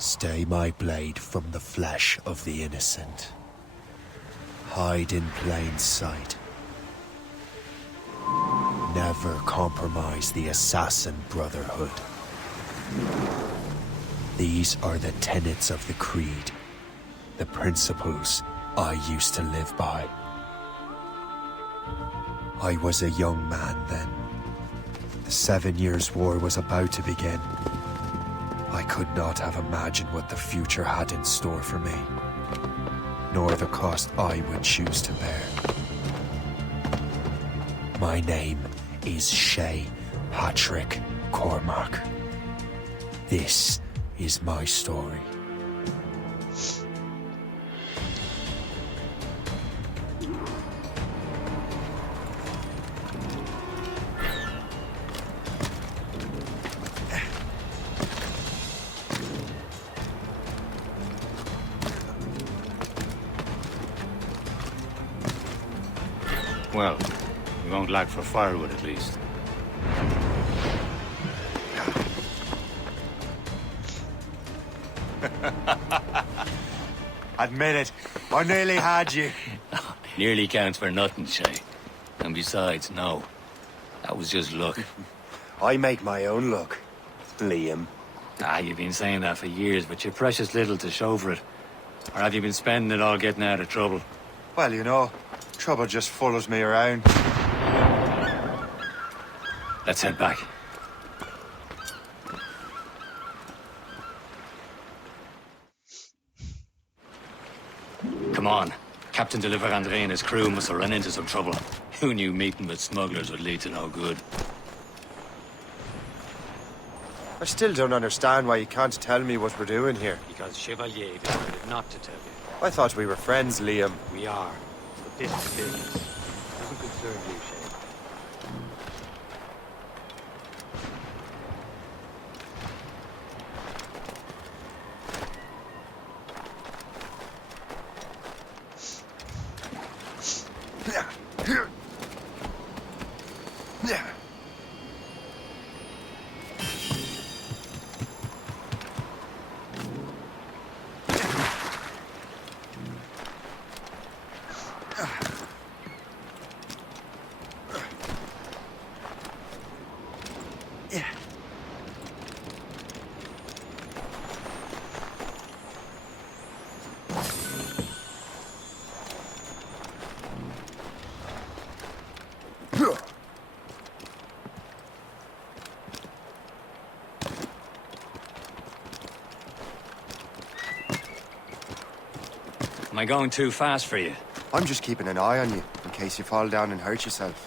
Stay my blade from the flesh of the innocent. Hide in plain sight. Never compromise the Assassin Brotherhood. These are the tenets of the Creed, the principles I used to live by. I was a young man then. The 7 Years' War was about to begin. I could not have imagined what the future had in store for me, nor the cost I would choose to bear. My name is Shay Patrick Cormac. This is my story. Well, we won't lack for firewood at least. Admit it, I nearly had you. Nearly counts for nothing, Shay. And besides, no. That was just luck. I make my own luck, Liam. You've been saying that for years, but you're precious little to show for it. Or have you been spending it all getting out of trouble? Well, you know, trouble just follows me around. Let's head back. Come on. Captain Deliver André and his crew must have run into some trouble. Who knew meeting with smugglers would lead to no good? I still don't understand why you can't tell me what we're doing here. Because Chevalier decided not to tell you. I thought we were friends, Liam. We are. But this is business. It doesn't concern you, Shay. Am I going too fast for you? I'm just keeping an eye on you, in case you fall down and hurt yourself.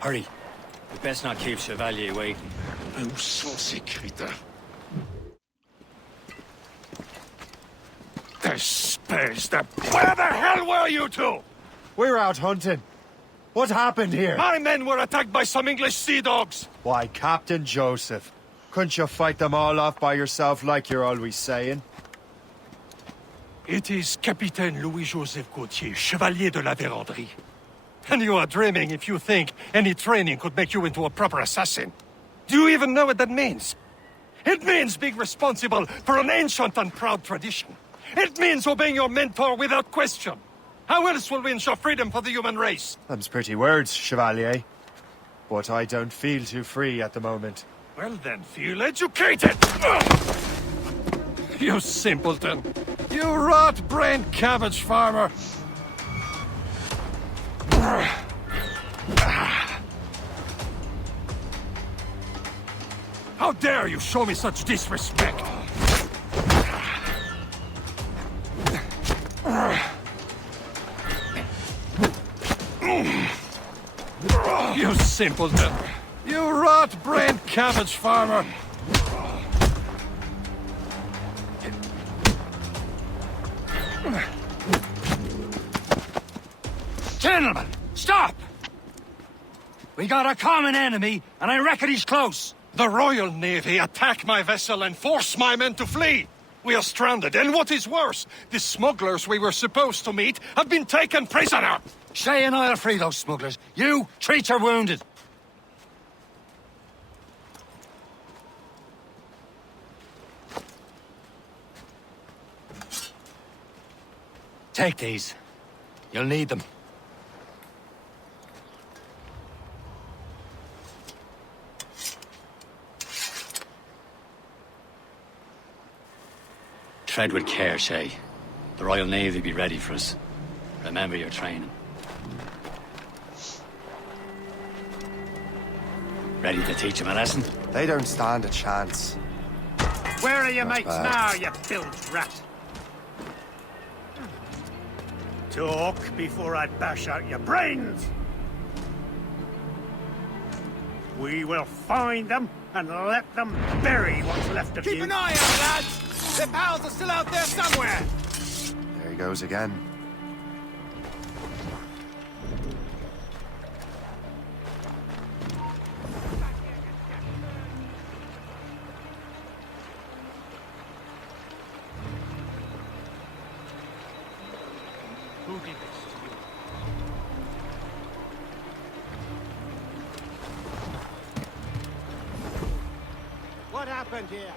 Hurry. We best not keep Chevalier waiting. Où sont ces critères? Espèce de... Where the hell were you two? We're out hunting. What happened here? My men were attacked by some English sea dogs. Why, Captain Joseph, couldn't you fight them all off by yourself like you're always saying? It is Capitaine Louis-Joseph Gauthier, Chevalier de la Vérendrye. And you are dreaming if you think any training could make you into a proper assassin. Do you even know what that means? It means being responsible for an ancient and proud tradition. It means obeying your mentor without question. How else will we ensure freedom for the human race? Them's pretty words, Chevalier. But I don't feel too free at the moment. Well then, feel educated! You simpleton! You rot-brained cabbage farmer! How dare you show me such disrespect? simpleton. You rat-brained cabbage farmer. Gentlemen, stop! We got a common enemy, and I reckon he's close. The Royal Navy attack my vessel and force my men to flee. We are stranded, and what is worse, the smugglers we were supposed to meet have been taken prisoner. Shay and I'll free those smugglers. You, treat your wounded. Take these. You'll need them. Tread with care, Shay. The Royal Navy be ready for us. Remember your training. Ready to teach them a lesson? They don't stand a chance. Where are your Not mates bad. now, you bilge rat? Talk before I bash out your brains! We will find them and let them bury what's left of you. Keep an eye out, lads! Their pals are still out there somewhere! There he goes again. Who did this to you? What happened here?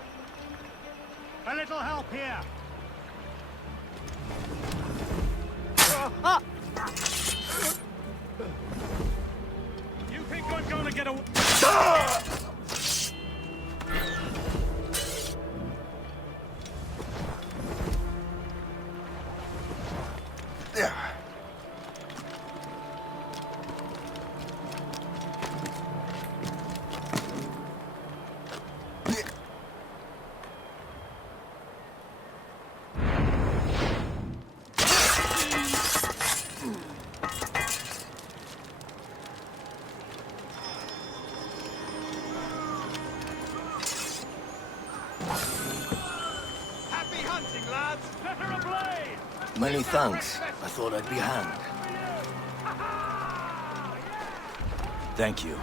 A little help here! You think I'm gonna get away? Happy hunting, lads! Set her ablaze! Many thanks. I thought I'd be hanged. Thank you.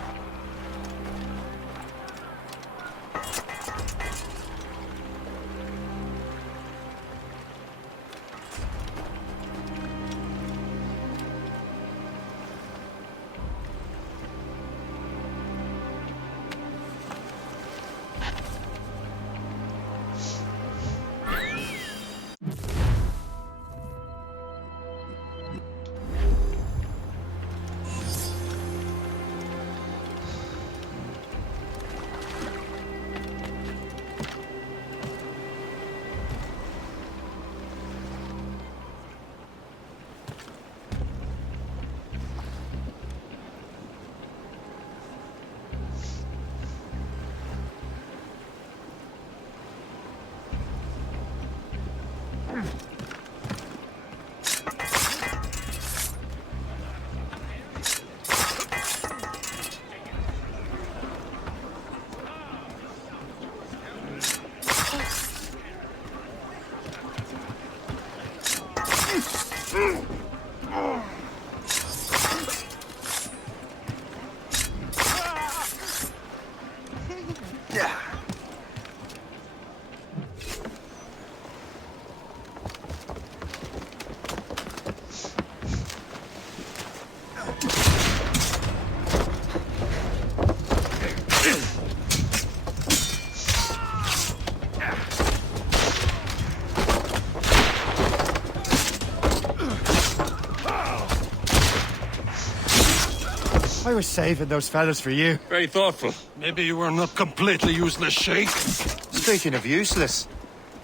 I was saving those fellas for you. Very thoughtful. Maybe you were not completely useless, Sheikh. Speaking of useless,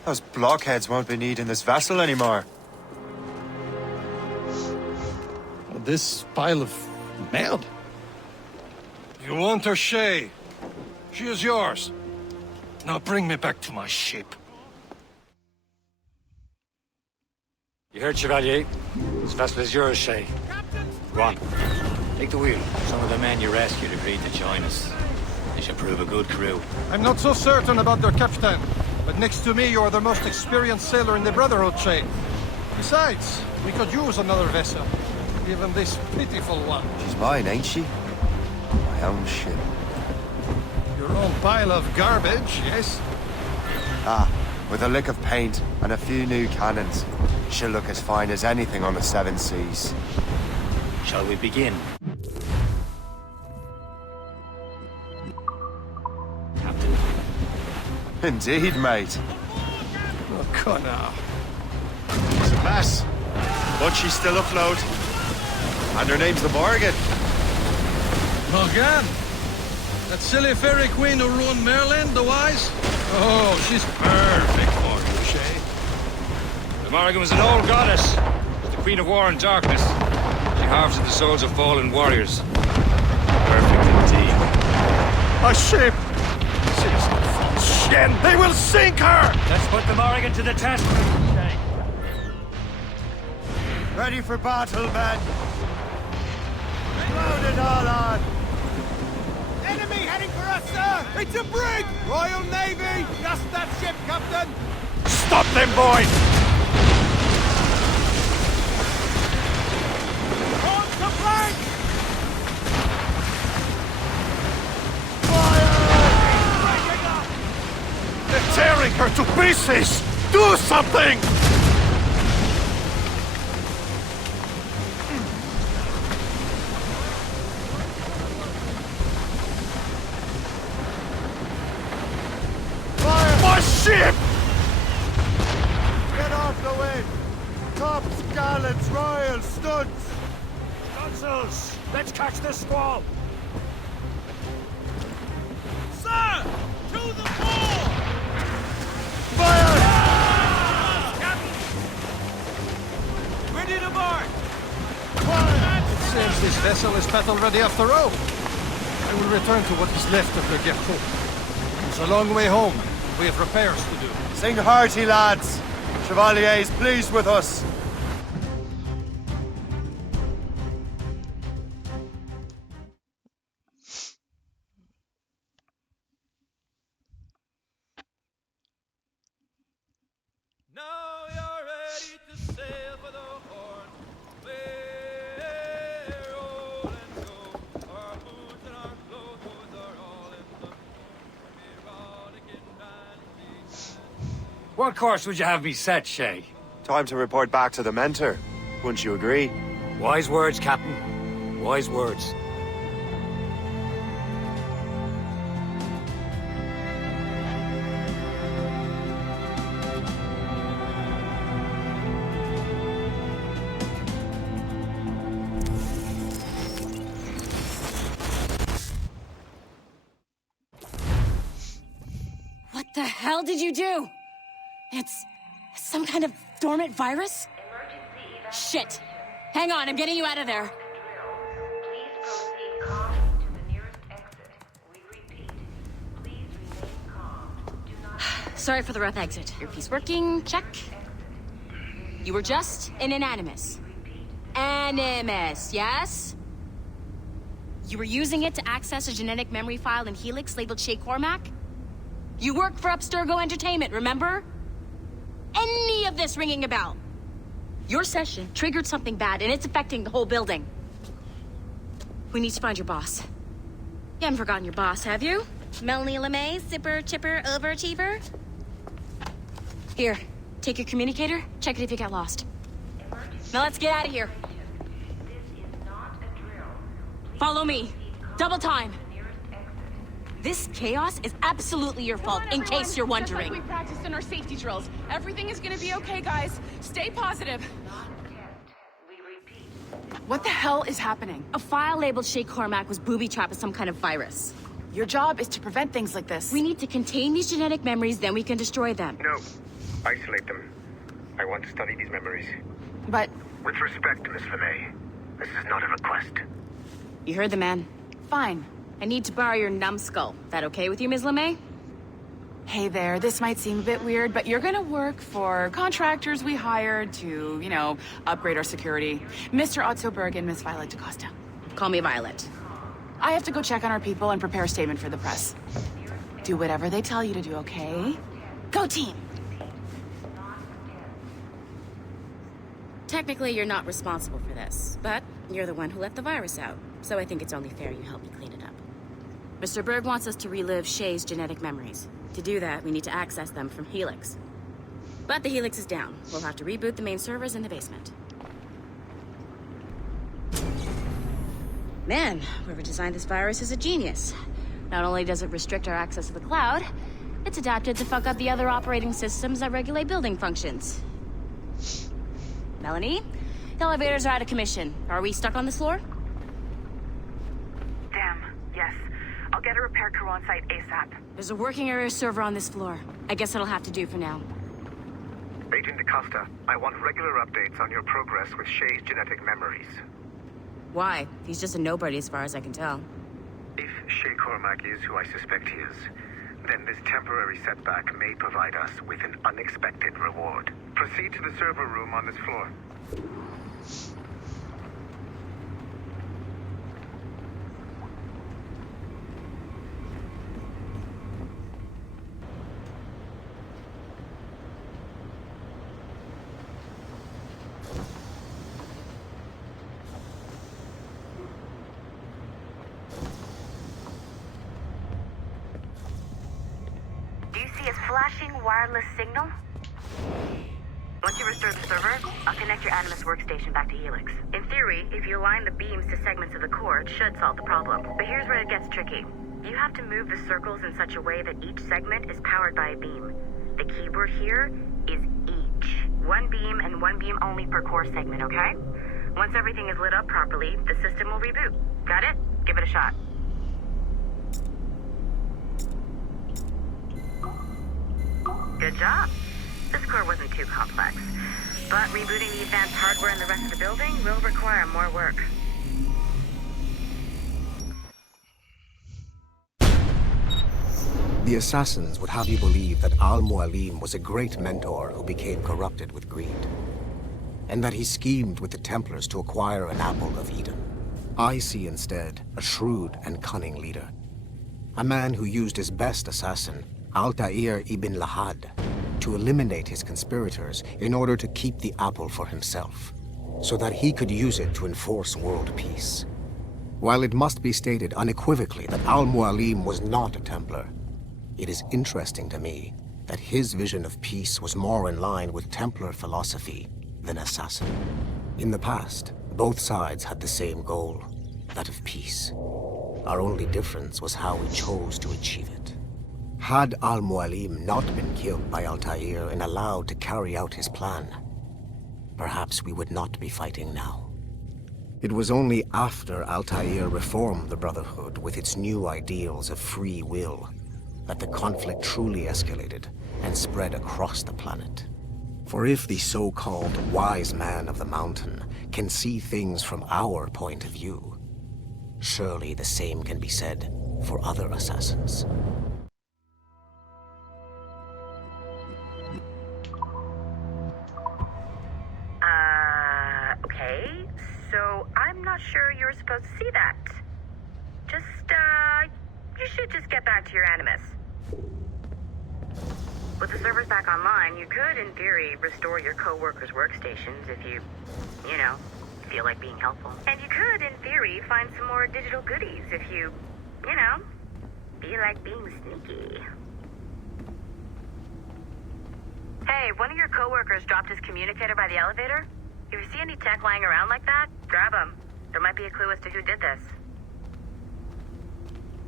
those blockheads won't be needing this vessel anymore. This pile of mail. You want her, Shay? She is yours. Now bring me back to my ship. You heard, Chevalier? This vessel is yours, Shay. Go on. Take the wheel. Some of the men you rescued agreed to join us. They should prove a good crew. I'm not so certain about their captain, but next to me you're the most experienced sailor in the Brotherhood chain. Besides, we could use another vessel. Even this pitiful one. She's mine, ain't she? My own ship. Your own pile of garbage, yes? Ah, with a lick of paint and a few new cannons. She'll look as fine as anything on the seven seas. Shall we begin? Captain. Indeed, mate. Oh, Connor. It's a mess. But she's still afloat. And her name's the Morgan. Morgan? That silly fairy queen who ruined Merlin, the wise? Oh, she's perfect for you, Shay. The Morrigan was an old goddess, the queen of war and darkness. She harvested the souls of fallen warriors. Perfect indeed. A ship! She's a false shin! They will sink her! Let's put the Morrigan to the test. Ready for battle, men! Load it all on! Enemy heading for us, sir! It's a brig! Royal Navy! Just that ship, Captain! Stop them, boy! On to flank! They're tearing her to pieces! Do something! My ship! Get off the wind! Tops, gallants, royals, studs! Consuls, let's catch this squall! Sir! To the fore! Fire! Captain! Ready to march! It seems this vessel is battle ready after all. I will return to what is left of the Gerko. It's a long way home. We have repairs to do. Sing hearty, lads! Chevalier's pleased with us. Now you're ready to sail for the Horn. We're roll and go. Our boots and our clothes are all in the What course would you have me set, Shay? Time to report back to the mentor. Wouldn't you agree? Wise words, Captain. Wise words. What the hell did you do? It's some kind of dormant virus? Shit. Hang on, I'm getting you out of there. Please proceed calmly to the nearest exit. We repeat, please remain calm. Do not... Sorry for the rough exit. Earpiece working, check. You were just in an animus. Animus, yes? You were using it to access a genetic memory file in Helix labeled Shay Cormac? You work for Abstergo Entertainment, remember? Any of this ringing a bell? Your session triggered something bad, and it's affecting the whole building. We need to find your boss. You haven't forgotten your boss, have you? Melanie LeMay, zipper, chipper, overachiever? Here, take your communicator, check it if you get lost. Now let's get out of here. This is not a drill. Follow me. Double time. This chaos is absolutely your fault, in case you're wondering. Just like we practiced in our safety drills. Everything is gonna be okay, guys. Stay positive. We repeat. What the hell is happening? A file labeled Shay Cormac was booby-trapped with some kind of virus. Your job is to prevent things like this. We need to contain these genetic memories, then we can destroy them. No. Isolate them. I want to study these memories. But... With respect, Miss LeMay, this is not a request. You heard the man. fine. I need to borrow your numbskull. That okay with you, Ms. LeMay? Hey there, this might seem a bit weird, but you're gonna work for contractors we hired to, upgrade our security. Mr. Otto Berg and Miss Violet DaCosta. Call me Violet. I have to go check on our people and prepare a statement for the press. Do whatever they tell you to do, okay? Go team! Technically, you're not responsible for this, but you're the one who let the virus out, so I think it's only fair you help me clean it up. Mr. Berg wants us to relive Shay's genetic memories. To do that, we need to access them from Helix. But the Helix is down. We'll have to reboot the main servers in the basement. Man, whoever designed this virus is a genius. Not only does it restrict our access to the cloud, it's adapted to fuck up the other operating systems that regulate building functions. Melanie? The elevators are out of commission. Are we stuck on this floor? Damn, yes. I'll get a repair crew on site ASAP. There's a working area server on this floor. I guess it'll have to do for now. Agent DaCosta, I want regular updates on your progress with Shay's genetic memories. Why? He's just a nobody as far as I can tell. If Shay Cormac is who I suspect he is, then this temporary setback may provide us with an unexpected reward. Proceed to the server room on this floor. Flashing wireless signal? Once you restore the server, I'll connect your Animus workstation back to Helix. In theory, if you align the beams to segments of the core, it should solve the problem. But here's where it gets tricky. You have to move the circles in such a way that each segment is powered by a beam. The keyword here is each. One beam and one beam only per core segment, okay? Once everything is lit up properly, the system will reboot. Got it? Give it a shot. Good job. This core wasn't too complex, but rebooting the advanced hardware in the rest of the building will require more work. The assassins would have you believe that Al-Mualim was a great mentor who became corrupted with greed, and that he schemed with the Templars to acquire an apple of Eden. I see instead a shrewd and cunning leader, a man who used his best assassin, Altair ibn Lahad, to eliminate his conspirators in order to keep the apple for himself, so that he could use it to enforce world peace. While it must be stated unequivocally that Al-Mualim was not a Templar, it is interesting to me that his vision of peace was more in line with Templar philosophy than assassin. In the past, both sides had the same goal, that of peace. Our only difference was how we chose to achieve it. Had Al-Mualim not been killed by Altair and allowed to carry out his plan, perhaps we would not be fighting now. It was only after Altair reformed the Brotherhood with its new ideals of free will that the conflict truly escalated and spread across the planet. For if the so-called wise man of the mountain can see things from our point of view, surely the same can be said for other assassins. Okay, so I'm not sure you're supposed to see that. You should just get back to your Animus. With the servers back online, you could, in theory, restore your co-workers' workstations if you feel like being helpful. And you could, in theory, find some more digital goodies if you feel like being sneaky. Hey, one of your co-workers dropped his communicator by the elevator. If you see any tech lying around like that, grab them. There might be a clue as to who did this.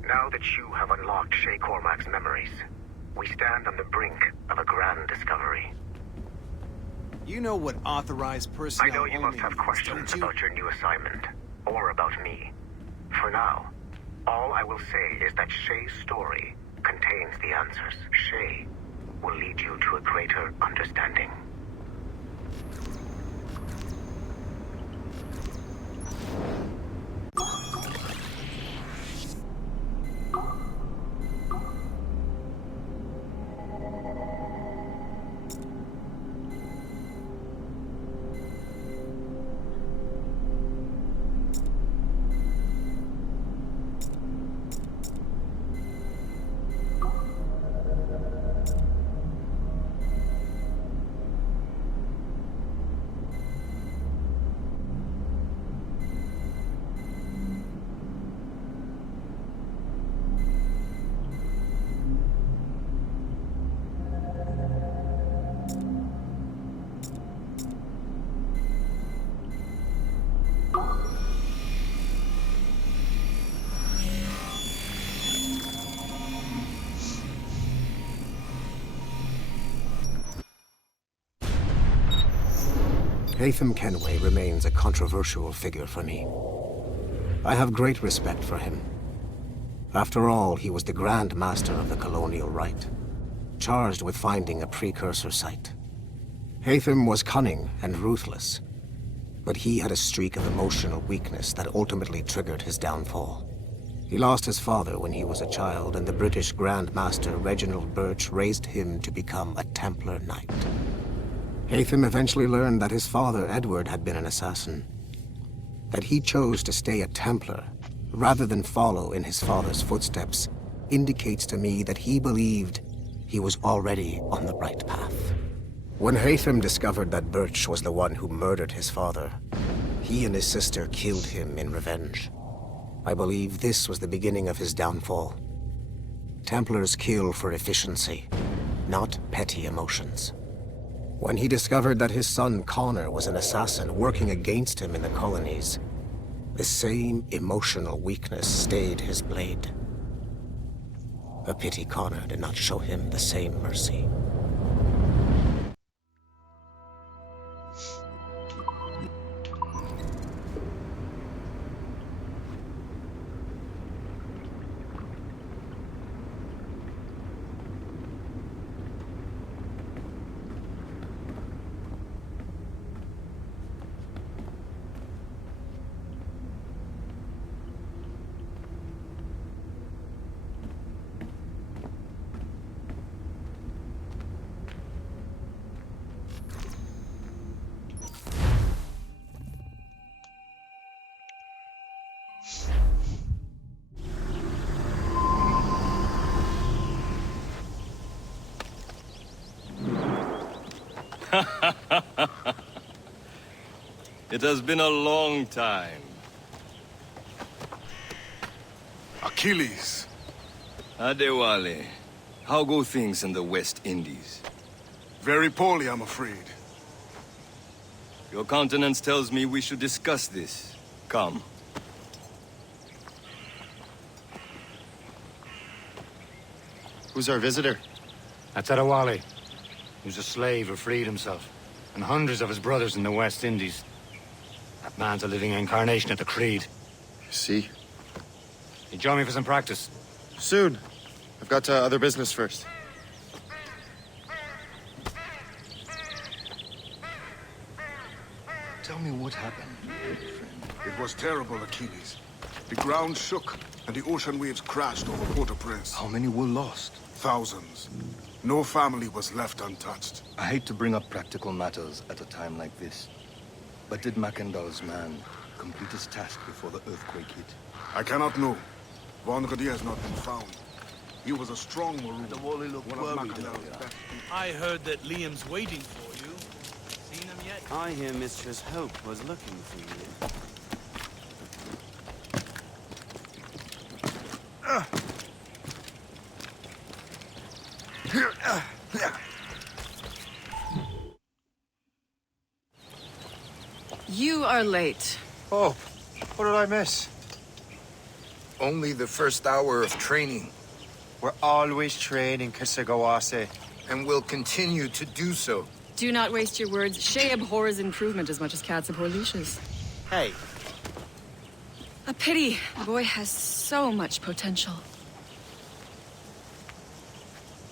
Now that you have unlocked Shay Cormac's memories, we stand on the brink of a grand discovery. You know what authorized personnel I know you must have means, questions don't you? about your new assignment, or about me. For now, all I will say is that Shay's story contains the answers. Shay will lead you to a greater understanding. Haytham Kenway remains a controversial figure for me. I have great respect for him. After all, he was the Grand Master of the Colonial Rite, charged with finding a precursor site. Haytham was cunning and ruthless, but he had a streak of emotional weakness that ultimately triggered his downfall. He lost his father when he was a child, and the British Grand Master Reginald Birch raised him to become a Templar Knight. Haytham eventually learned that his father, Edward, had been an assassin. That he chose to stay a Templar, rather than follow in his father's footsteps, indicates to me that he believed he was already on the right path. When Haytham discovered that Birch was the one who murdered his father, he and his sister killed him in revenge. I believe this was the beginning of his downfall. Templars kill for efficiency, not petty emotions. When he discovered that his son Connor was an assassin working against him in the colonies, the same emotional weakness stayed his blade. A pity Connor did not show him the same mercy. It has been a long time. Achilles. Adewale, how go things in the West Indies? Very poorly, I'm afraid. Your countenance tells me we should discuss this. Come. Who's our visitor? That's Adewale. He was a slave who freed himself, and hundreds of his brothers in the West Indies. That man's a living incarnation of the Creed. See? You join me for some practice? Soon. I've got other business first. Tell me what happened, friend. It was terrible, Achilles. The ground shook, and the ocean waves crashed over Port-au-Prince. How many were lost? Thousands. No family was left untouched. I hate to bring up practical matters at a time like this. But did Mackendall's man complete his task before the earthquake hit? I cannot know. Vonredi has not been found. He was a strong Maroon. The Wally looked worried earlier. I heard that Liam's waiting for you. Seen him yet? I hear Mistress Hope was looking for you. You are late. Oh, what did I miss? Only the first hour of training. We're always training, Kisagawase. And will continue to do so. Do not waste your words. Shay abhors improvement as much as cats abhor leashes. Hey. A pity. The boy has so much potential.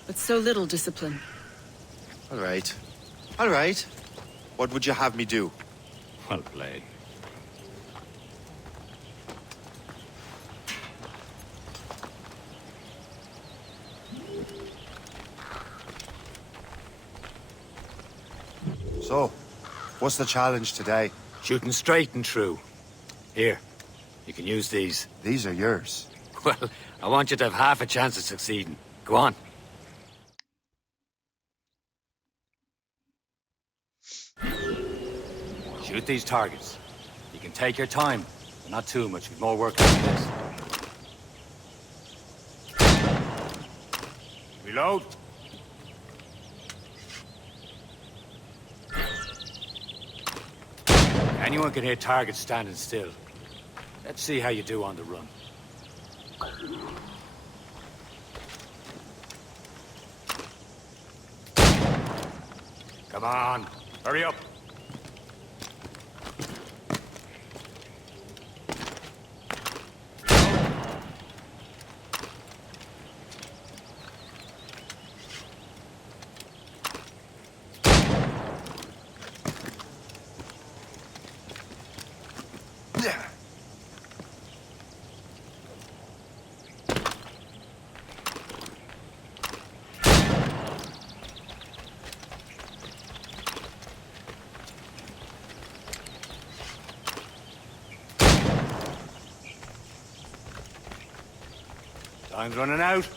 But so little discipline. All right. All right. What would you have me do? Well played. So, what's the challenge today? Shooting straight and true. Here, you can use these. These are yours. Well, I want you to have half a chance of succeeding. Go on. Shoot these targets. You can take your time, but not too much. We've more work to do this. Reload. Can Anyone can hit targets standing still. Let's see how you do on the run. Come on, hurry up. Time's running out.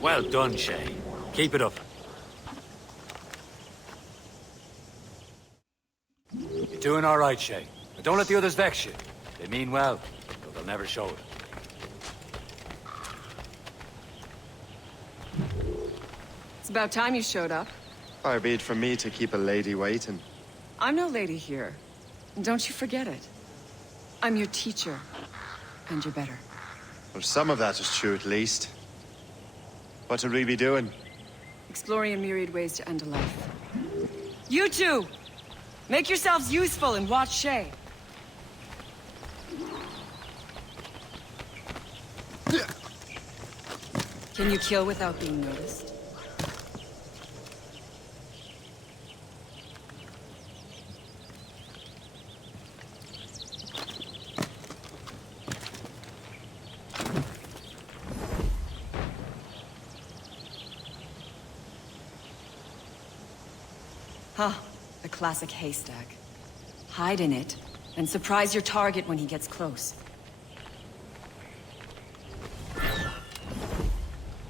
Well done, Shay. Keep it up. You're doing all right, Shay. But don't let the others vex you. They mean well, but they'll never show it. It's about time you showed up. Far be it from me to keep a lady waiting. I'm no lady here. Don't you forget it. I'm your teacher. And you're better. Well, some of that is true at least. What would we be doing? Exploring a myriad ways to end a life. You two! Make yourselves useful and watch Shay. Can you kill without being noticed? Huh, the classic haystack. Hide in it, and surprise your target when he gets close.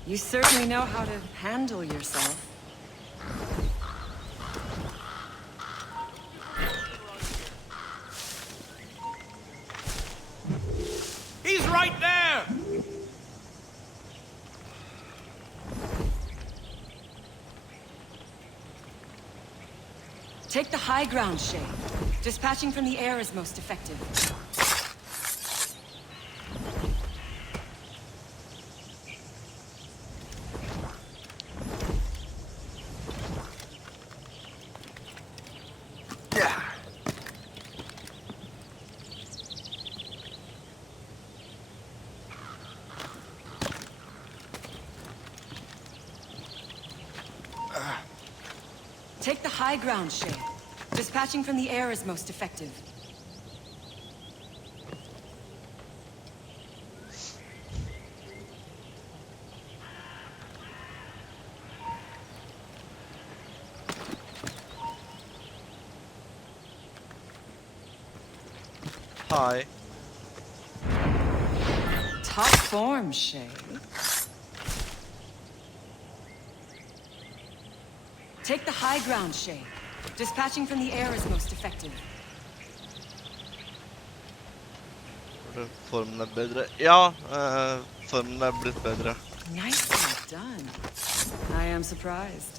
You certainly know how to handle yourself. He's right there! Take the high ground, Shay. Dispatching from the air is most effective. Take the high ground, Shay. Dispatching from the air is most effective. Hi. Top form, Shay. Take the high ground, Shay. Dispatching from the air is most effective. Formen bedre. Ja, formen blitt bedre. Nicely done. I am surprised.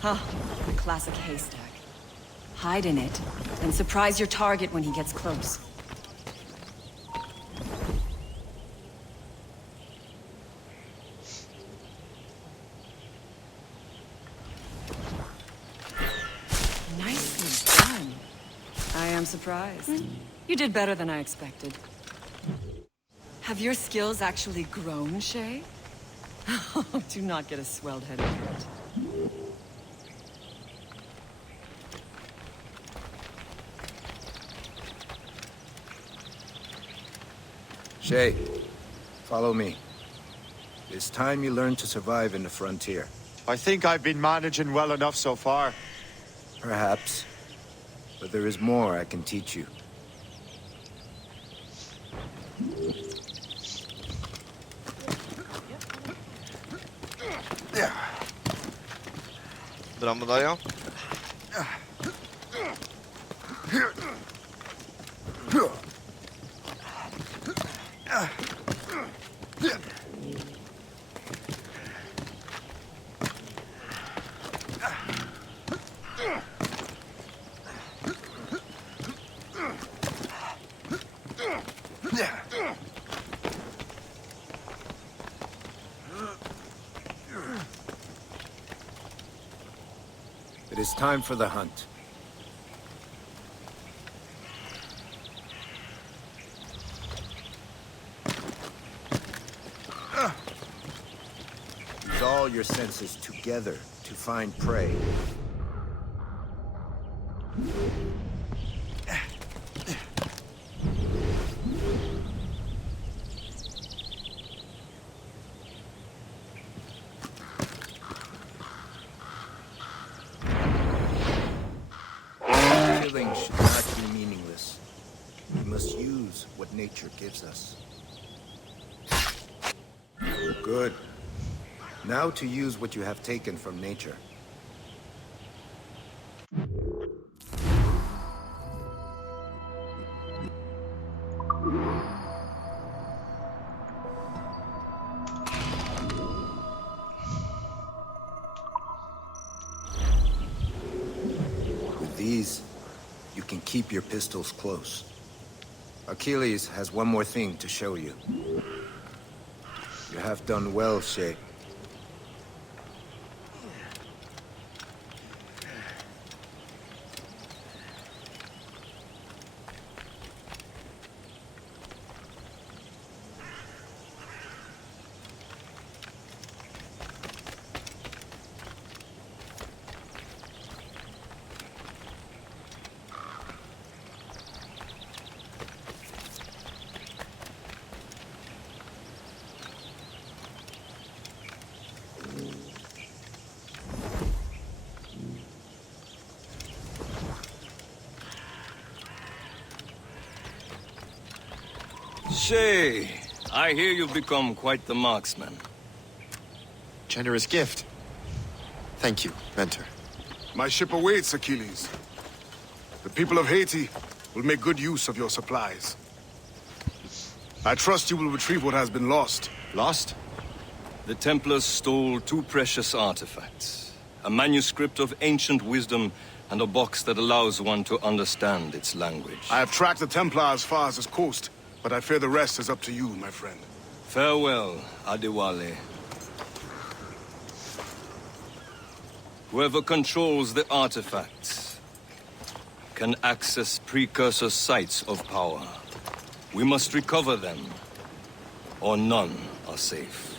Huh, the classic haystack. Hide in it, and surprise your target when he gets close. Nicely done. I am surprised. You did better than I expected. Have your skills actually grown, Shay? Do not get a swelled head over it. Shay, follow me. It's time you learn to survive in the frontier. I think I've been managing well enough so far. Perhaps. But there is more I can teach you. bra med deg, ja. It is time for the hunt. Use all your senses together to find prey. Killing should not be meaningless. We must use what nature gives us. Good. Now to use what you have taken from nature. With these, you can keep your pistols close. Achilles has one more thing to show you. You have done well, Shay. Shay, I hear you've become quite the marksman. Generous gift. Thank you, Mentor. My ship awaits, Achilles. The people of Haiti will make good use of your supplies. I trust you will retrieve what has been lost. Lost? The Templars stole 2 precious artifacts. A manuscript of ancient wisdom and a box that allows one to understand its language. I have tracked the Templar as far as this coast, but I fear the rest is up to you, my friend. Farewell, Adewale. Whoever controls the artifacts can access precursor sites of power. We must recover them, or none are safe.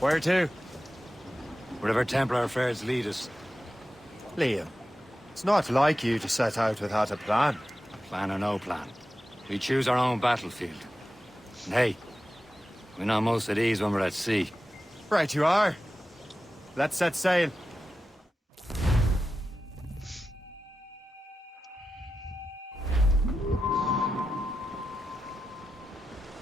Where to? Wherever Templar affairs lead us. Liam, it's not like you to set out without a plan. Plan or no plan. We choose our own battlefield. And hey, we know most of these when we're at sea. Right you are. Let's set sail.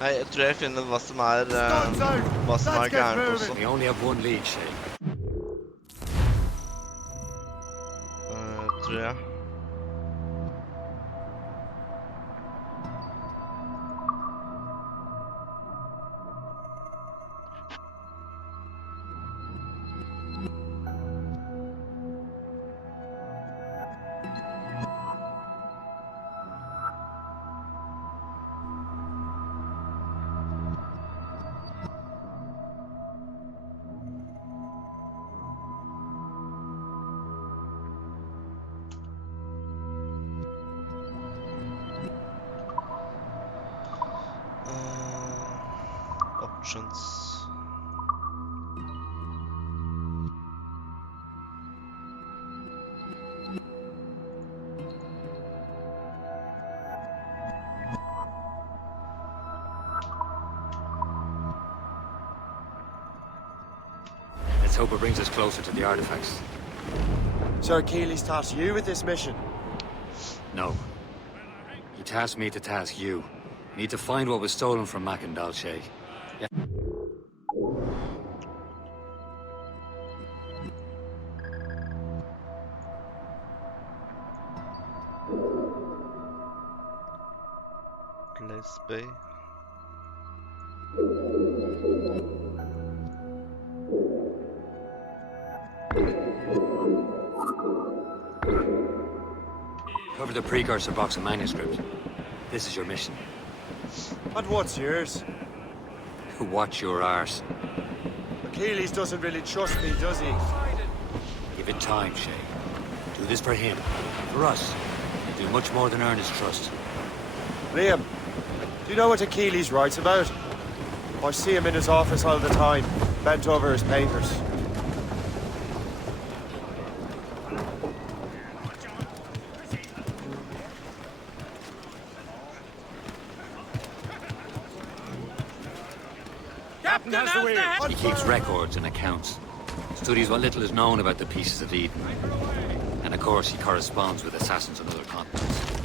Nei, jeg tror jeg finner hva som er gærent også. We only have one lead, Shay. Tror jeg. options. Let's hope it brings us closer to the artifacts. Sir Achilles tasked you with this mission? No. He tasked me to task you. Need to find what was stolen from Mackendal, Shay. Yeah. Place B. Cover the precursor box of manuscript. This is your mission. And what's yours? Watch your arse. Achilles doesn't really trust me, does he? Give it time, Shay. Do this for him. For us. You do much more than earn his trust. Liam, do you know what Achilles writes about? I see him in his office all the time, bent over his papers. Captain has the wheel. He keeps records and accounts. Studies what little is known about the pieces of Eden. And of course, he corresponds with assassins on other continents.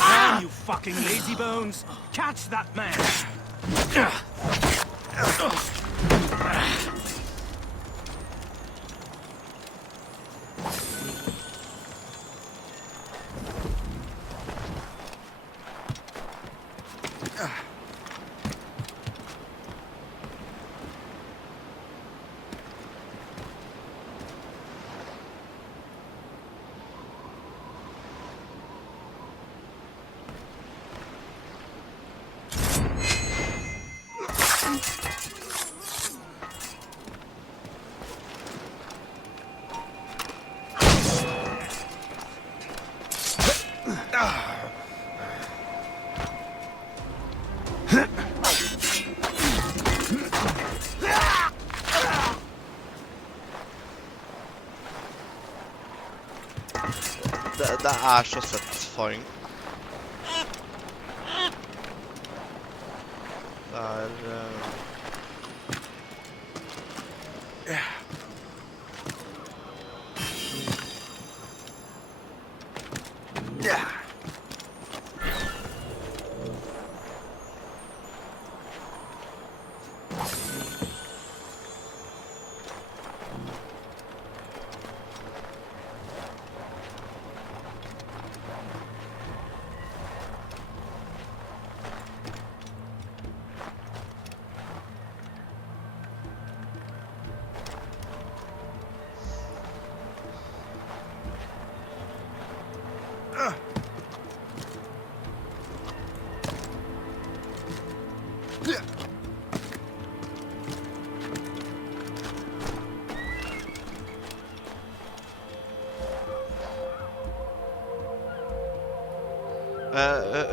Ah, you fucking lazy bones! Catch that man! Det så satisfying.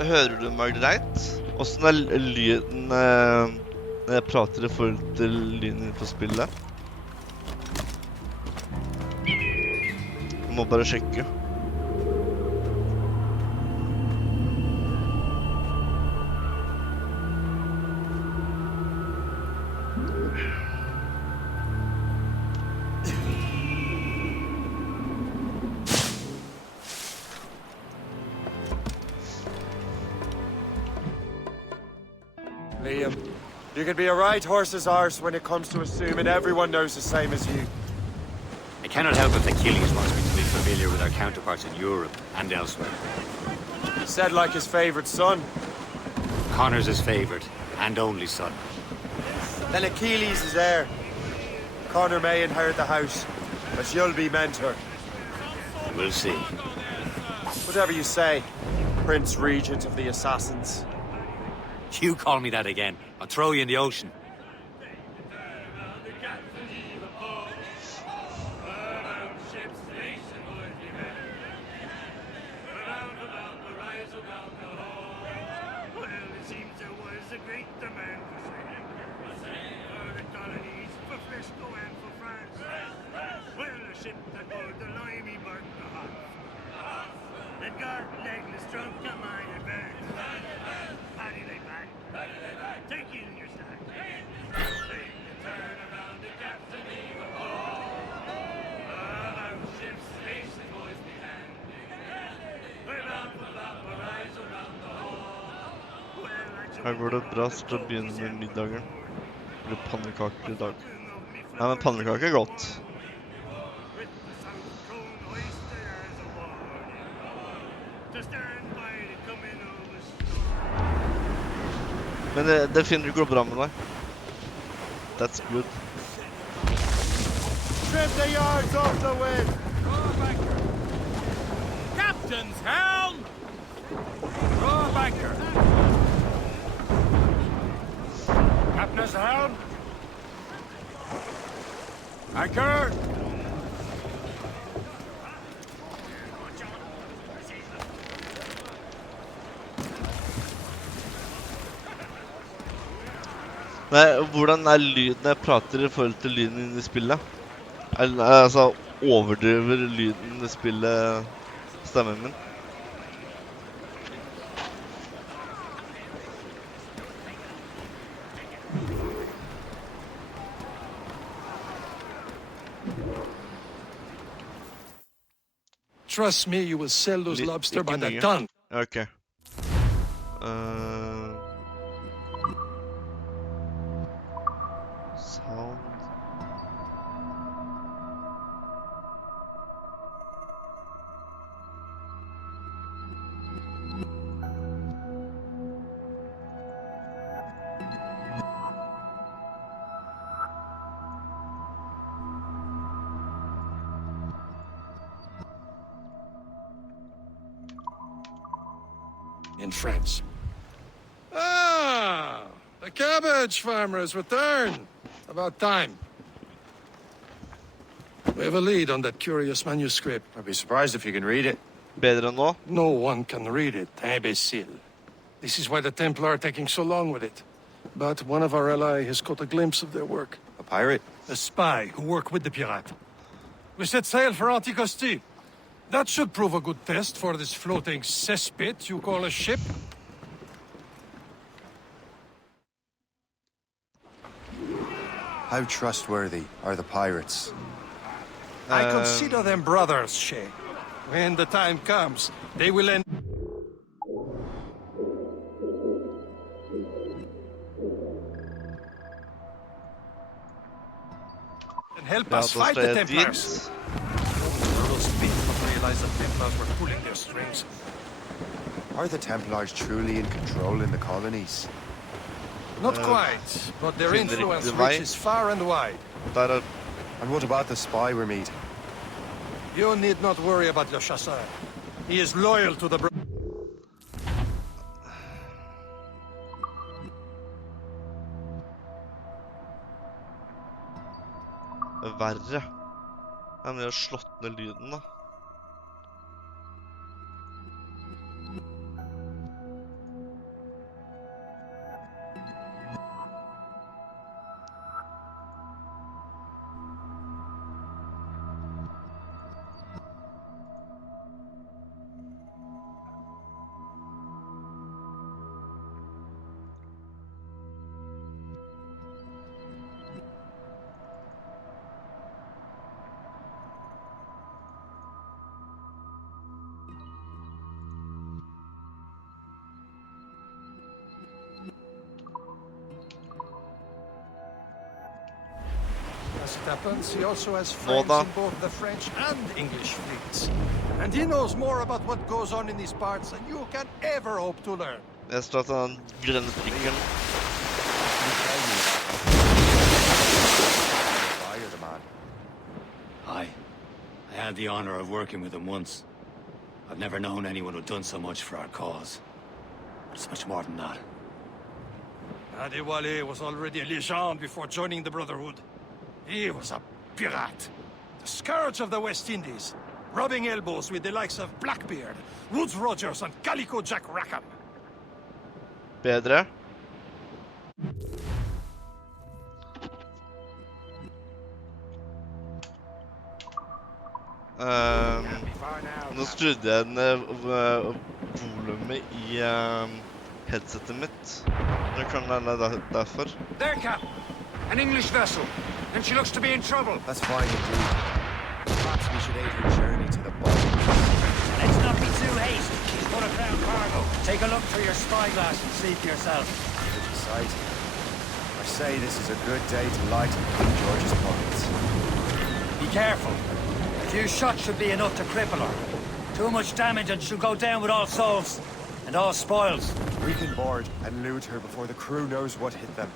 Hører du meg greit? Hvordan lyden når jeg prater I forhold til lyden på spillet? Jeg må bare sjekke. Liam, you can be a right horse's arse when it comes to assuming everyone knows the same as you. I cannot help if Achilles wants me to be familiar with our counterparts in Europe and elsewhere. Said like his favourite son. Connor's his favourite and only son. Then Achilles is heir. Connor may inherit the house, but you'll be mentor. We'll see. Whatever you say, Prince Regent of the Assassins. You call me that again, I'll throw you in the ocean. Her går det bra til å begynne med middagen. Det blir pannekaker I dag. Nei, men pannekaker godt. Men det finner ikke bra med deg. That's good. Trim the yards off the wind! Captain's helm! Draw banker! Captain's helm! Anchor! Nei, hvordan lyden jeg prater I forhold til lyden I spillet? Altså, overdriver lyden I spillet stemmen min? Trust me, you will sell those lobster by the ton. Okay. Sound. In France. Ah, the cabbage farmers return. About time. We have a lead on that curious manuscript. I'd be surprised if you can read it. Bedre nå? No one can read it, imbecile. This is why the Templar are taking so long with it. But one of our allies has caught a glimpse of their work. A pirate? A spy who worked with the pirate. We set sail for Anticosti. That should prove a good test for this floating cesspit you call a ship. How trustworthy are the pirates? I consider them brothers, Shay. When the time comes, they will end... and help us fight the Templars. Those people realize the Templars were pulling their strings. Are the Templars truly in control in the colonies? Not quite, but their influence reaches far and wide. And what about the spy we're meeting? You need not worry about Le Chasseur. He is loyal to the... Verre. Ja, men jeg har slått ned lyden da. As it happens, he also has friends in both the French and English fleets. And he knows more about what goes on in these parts than you can ever hope to learn. Jeg står til den grønne prikken. I had the honor of working with him once. I've never known anyone who'd done so much for our cause. But it's much more than that. Adewale was already a legend before joining the Brotherhood. He was a pirate. The scourge of the West Indies. Rubbing elbows with the likes of Blackbeard, Woodes Rogers and Calico Jack Rackham. Bedre. Nå skrudde jeg ned volumet i headsetet mitt. Det kan være derfor. There, Cap! An English vessel, and she looks to be in trouble. That's fine indeed. Perhaps we should aid her journey to the bottom. Let's not be too hasty. She's put a crown cargo. Take a look through your spyglass and see for yourself. Pretty sight. I say this is a good day to lighten King George's pockets. Be careful. A few shots should be enough to cripple her. Too much damage and she'll go down with all souls. And all spoils. We can board and loot her before the crew knows what hit them.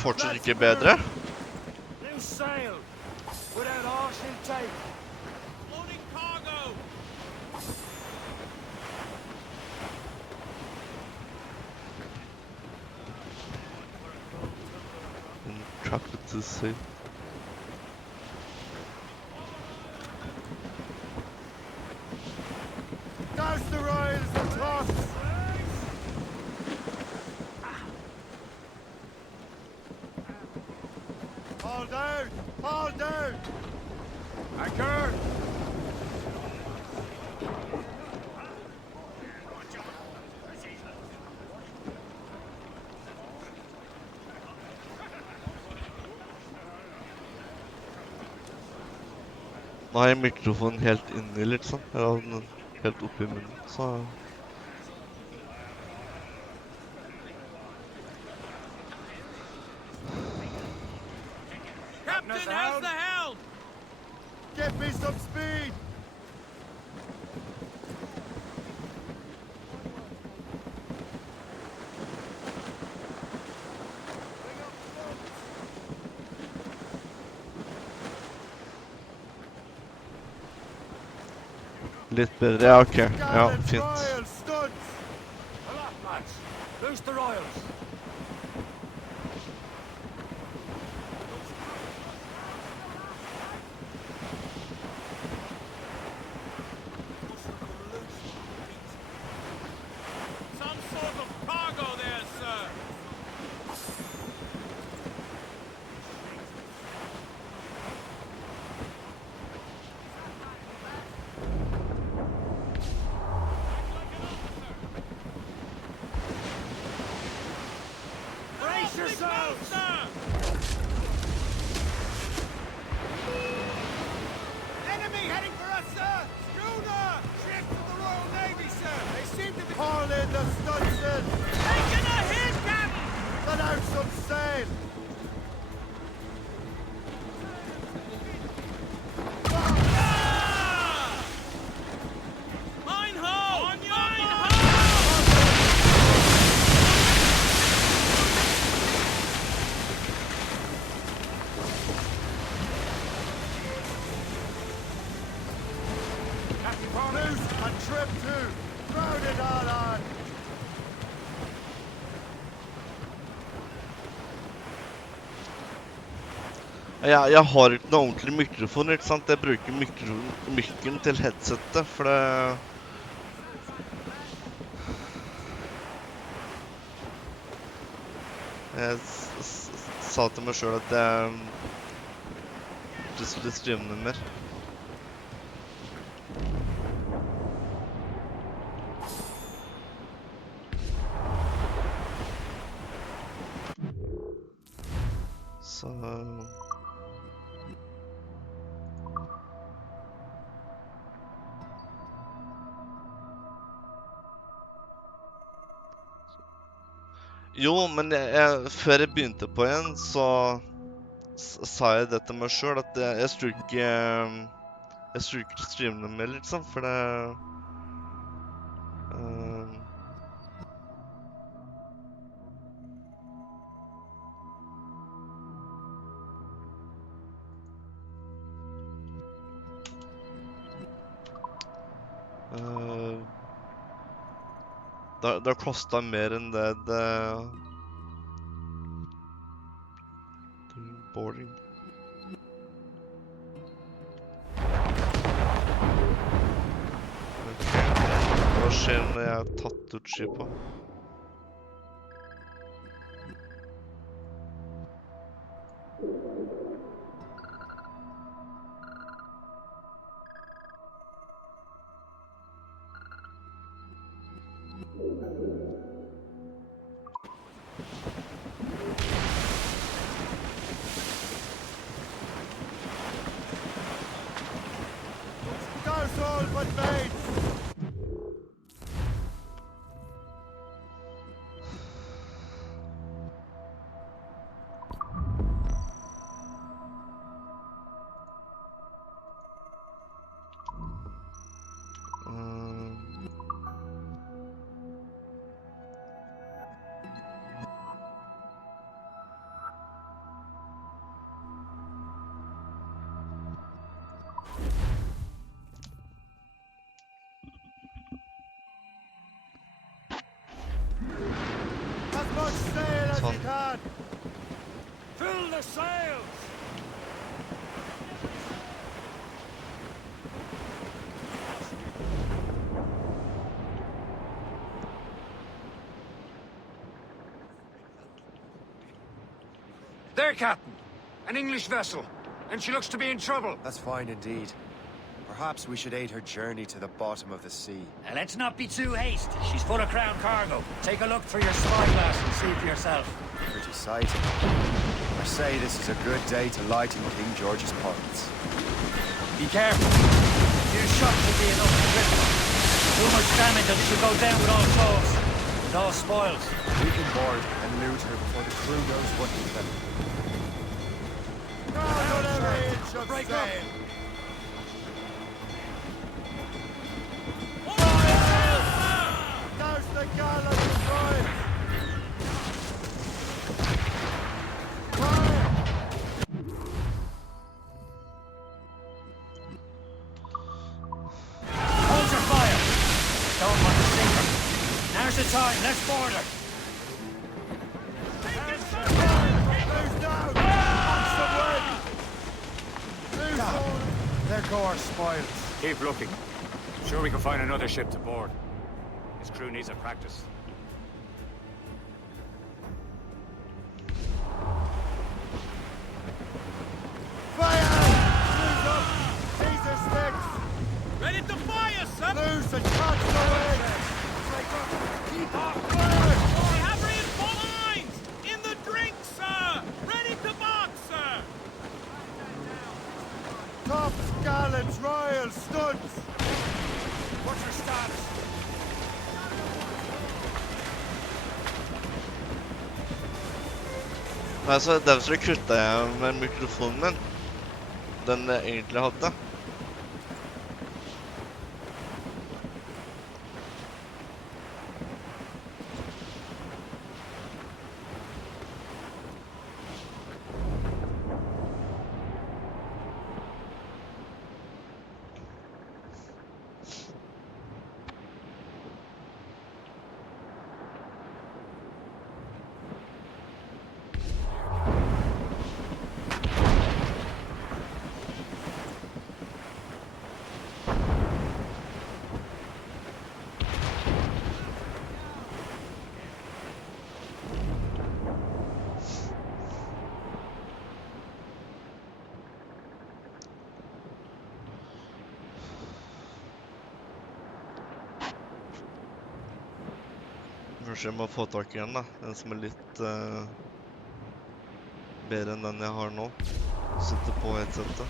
Fortsatt ikke bedre. Loose sail. Without all she'll take. Loading cargo. Chocolate to say. Douse the royals and toss! Haul down! Haul down! Anchor! Nå har jeg mikrofonen helt inni litt sånn. Jeg har den helt oppi munnen, så... Captain, how's the helm? Give me some speed! Litt bedre, ja, ok. Ja, fint. Loose the royals. Some sort of cargo there, sir. Brace yourselves! Enemy heading for us, sir! Schooner! Ship from the Royal Navy, sir! They seem to be... Haul in the stunsail! Taking a hit, Captain! Let out some sail! Mine ho! On your mine ho! Loose and trim too! Crowd it all on! Jeg har ikke noe ordentlig mikrofon, ikke sant? Jeg bruker mikken til headsetet, for det... Jeg sa til meg selv at jeg ikke skulle streame det mer. Så... Jo, men før jeg begynte på igjen, så sa jeg det til meg selv, at jeg skulle ikke streame det mer, liksom, for det... Det har kostet mer enn det boarding. Ok, hva skjer når jeg har tatt ut skipet? Douse all but mates! As much sail as you can! Fill the sails! There, Captain. An English vessel. And she looks to be in trouble. That's fine indeed. Perhaps we should aid her journey to the bottom of the sea. Now, let's not be too hasty. She's full of crown cargo. Take a look through your spyglass and see for yourself. Pretty sight. I say this is a good day to lighten King George's pockets. Be careful. A few shots should be enough to cripple her. Too much damage and she'll go down with all souls. And all spoils. We can board and loot her before the crew knows what to do. Whatever inch of Break sail. Douse the gallows and royals. Hold your fire. Don't want to sink her. Now's the time. Let's board her. Their course spoiled. Keep looking. I'm sure we can find another ship to board. This crew needs a practice. Ready to fire, sir! Loose and catch the wind! Keep off fire! We have reinforced lines! In the drink, sir! Ready to box, sir! Tops, gallants, royals, studs! What's your status? Altså, derfor kuttet jeg med mikrofonen min. Den jeg egentlig hadde. Kanskje jeg må få tak i en da, en som litt bedre enn den jeg har nå. Sitter på headsetet.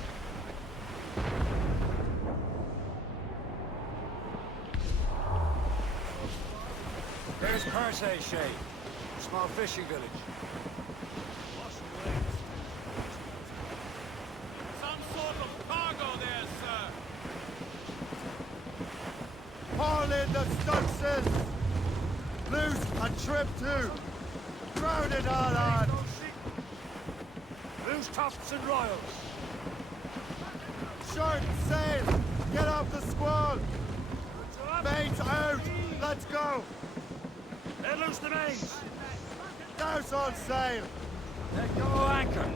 There's Persay, Shay. Small fishing village. Some sort of cargo there, sir! Haul in the stunsails! Loose and trip too! Crowd it all on! Loose tops and royals. Short sail! Get off the squall! Mains out! Let's go! Let loose the mains. Douse on sail! Let go anchor.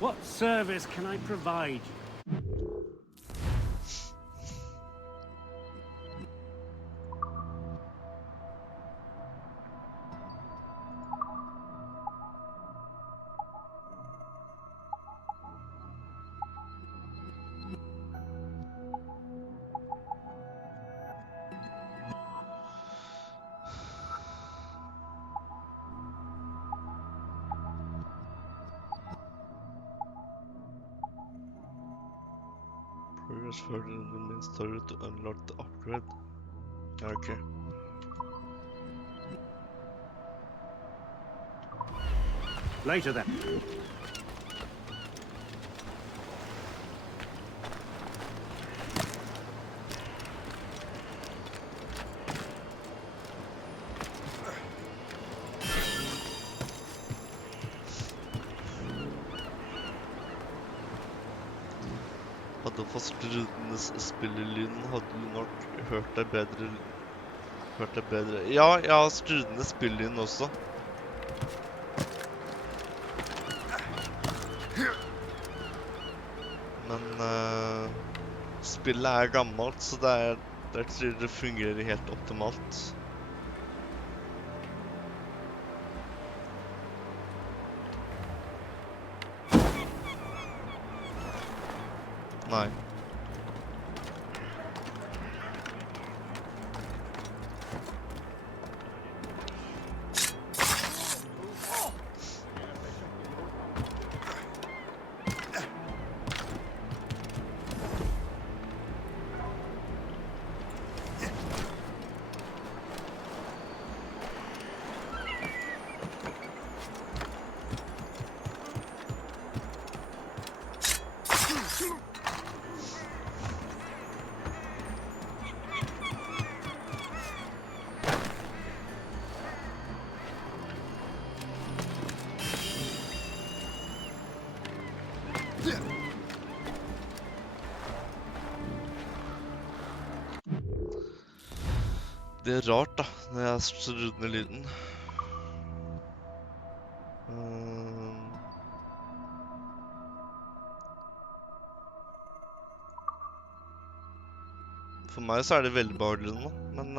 What service can I provide you? Progress further in the main story to unlock the upgrade. Okay. Later then. Hadde fått strudenes spillelyden, hadde du nok hørt deg bedre. Ja, jeg har strudenes spillelyden også. Men spillet er gammelt, så jeg tror det fungerer helt optimalt. Nei. Det er rart da, når jeg skrur ned lyden. For meg så er det veldig behagelig nå, men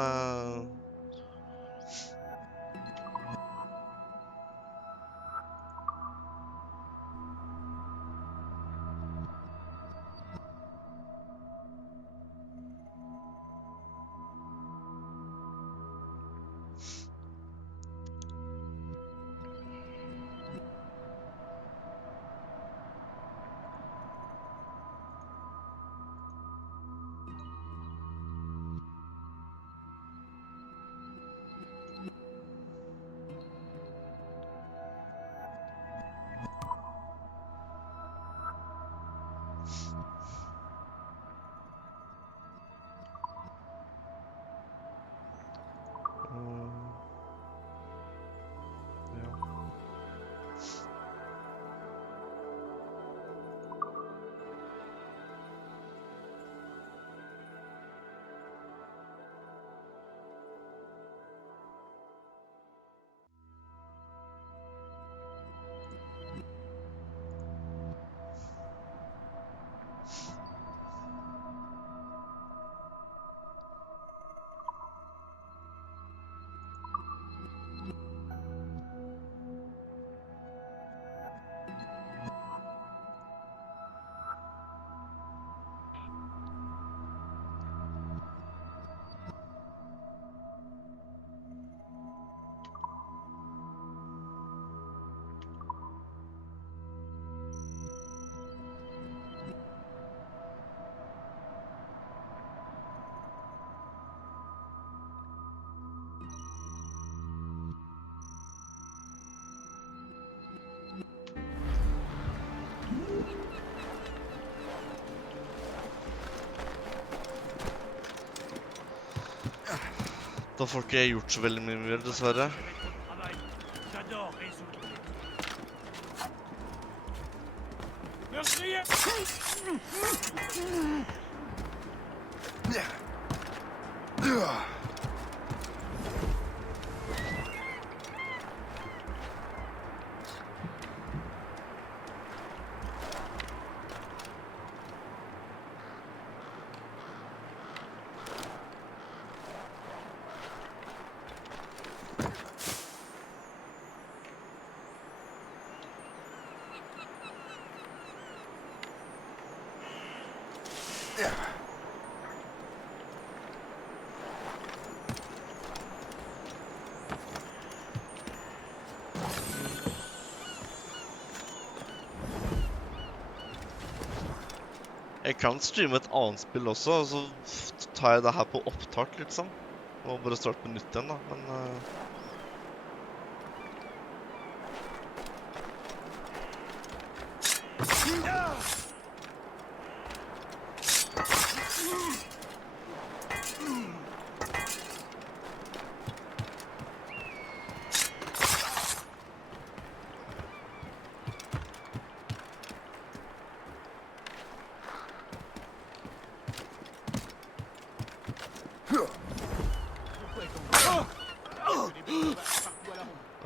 da får ikke jeg gjort så veldig mye mer, dessverre. Jeg kan streame et annet spill også, og så tar jeg det her på opptak, liksom. Og bare starte på nytt igjen, da, men...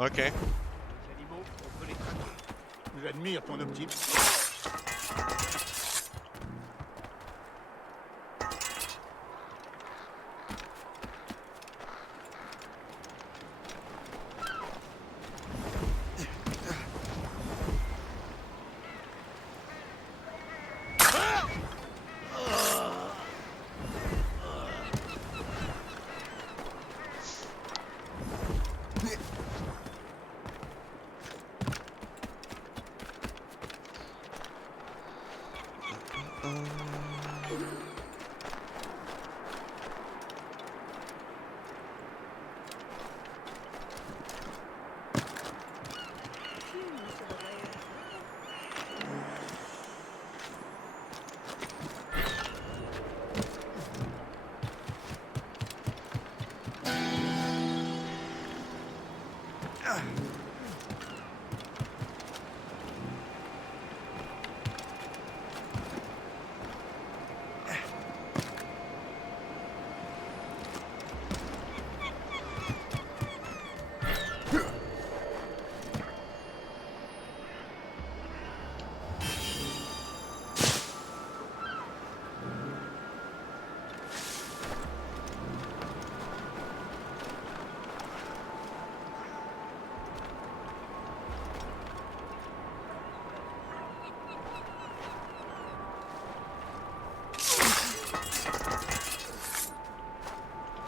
Ok. J'admire ton optimisme.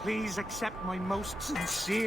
Please accept my most sincere